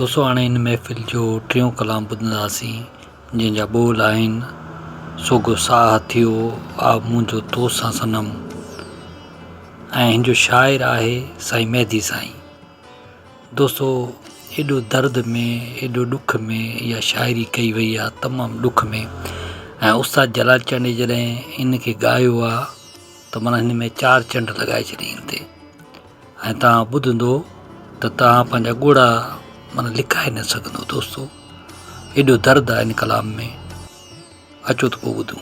दोस्तों हाणे हिन महफ़िल जो टियों कलाम ॿुधंदासीं जंहिंजा ॿोल आहिनि सोगो साह थियो आ मुंहिंजो तोसां सनम ऐं हिन जो शाइर आहे साईं मेहदी साईं। दोस्तों एॾो दर्द में एॾो ॾुख में इहा शाइरी कई वई आहे, तमामु ॾुख में। ऐं उस्ताद जलाल चंद जॾहिं इन खे ॻायो आहे त माना हिन में 4 चंड लॻाए छॾियईं हिन ते। ऐं तव्हां ॿुधंदो त तव्हां पंहिंजा ॻोड़ा माना लिकाए न सघंदो। दोस्तों एॾो दर्द आहे हिन कलाम में, अचो त पोइ ॿुधूं।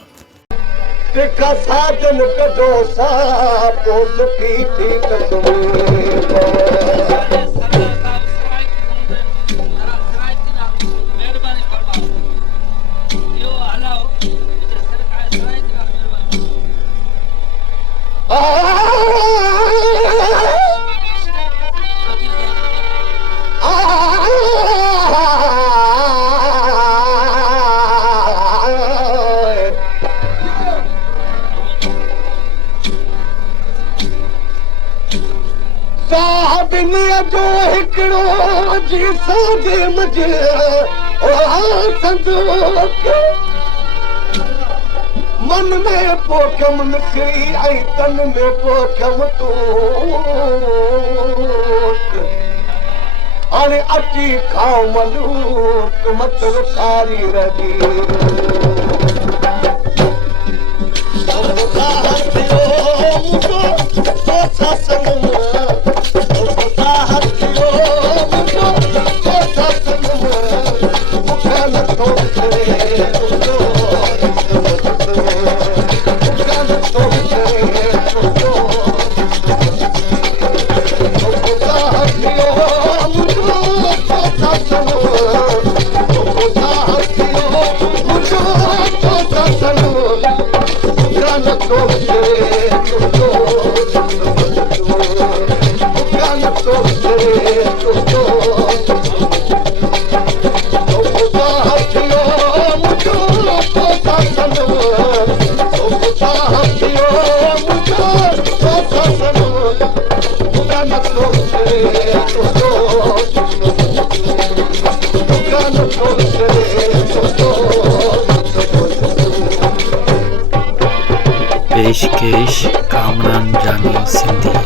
जो हिकिड़ो जी सादे मजे मन में पोखम निकिरी ऐं तन में पोखम तूं हाणे अची खाओ मलूक मत रुकारी रही पेशकेश कामरान जानी सिंधी।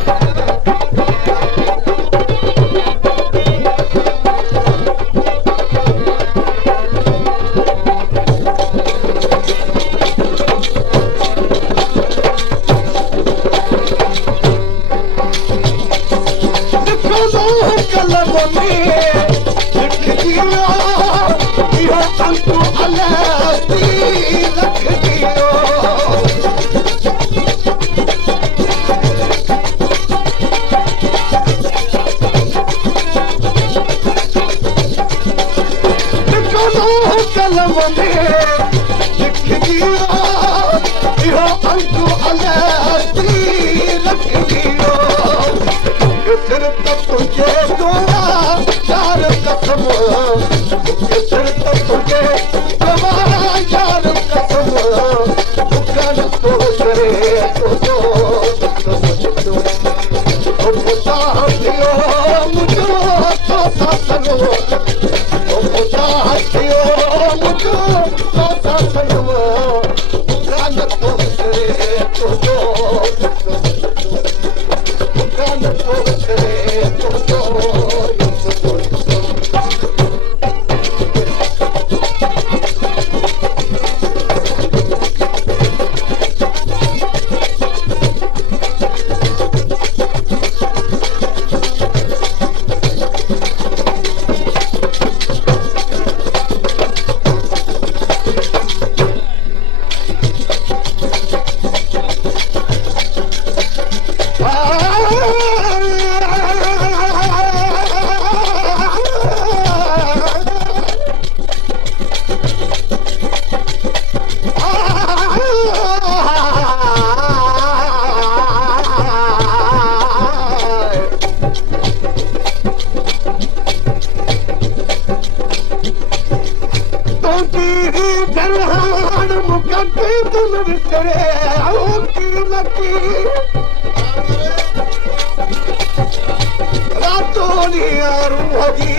रूह जी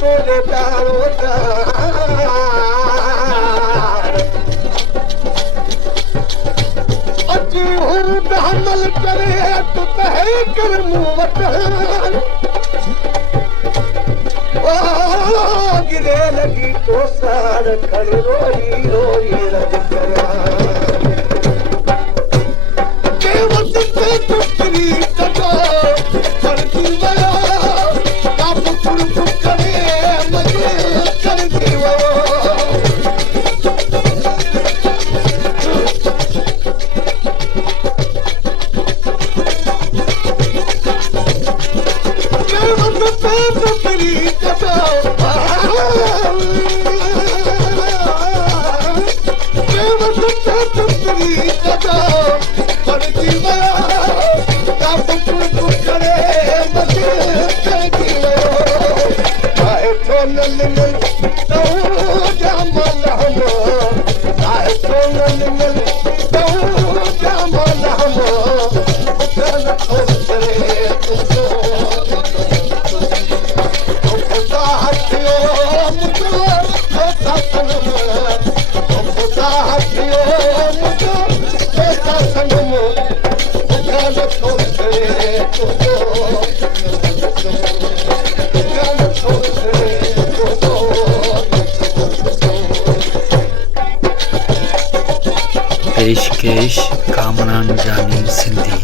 तोरे प्यारो अची हूं हमल करे तूं त कर मूं वटि गिरे लॻी तो सार खड़ रोई रोई रज करिया के वक़्त ते टुकड़ी कढो फड़की वियो काप कुर्ब करे मजे करजी वियो के वक़्त ते टुकड़ी कढो के वक़्त ते टुकड़ी कढो फड़की वियो काप कुर्ब करे मजे करजी वियो आए तो न मिल तो जामल हम आए तो न मिल तो जामल हम उठन खोसरे तुझो खुदा हथियो मुझो ऐसा सनम खुदा हथियो मुझो ऐसा सनम उठन खोसरे तुझो पेशकेश कामरान जानी सिंधी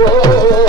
Oh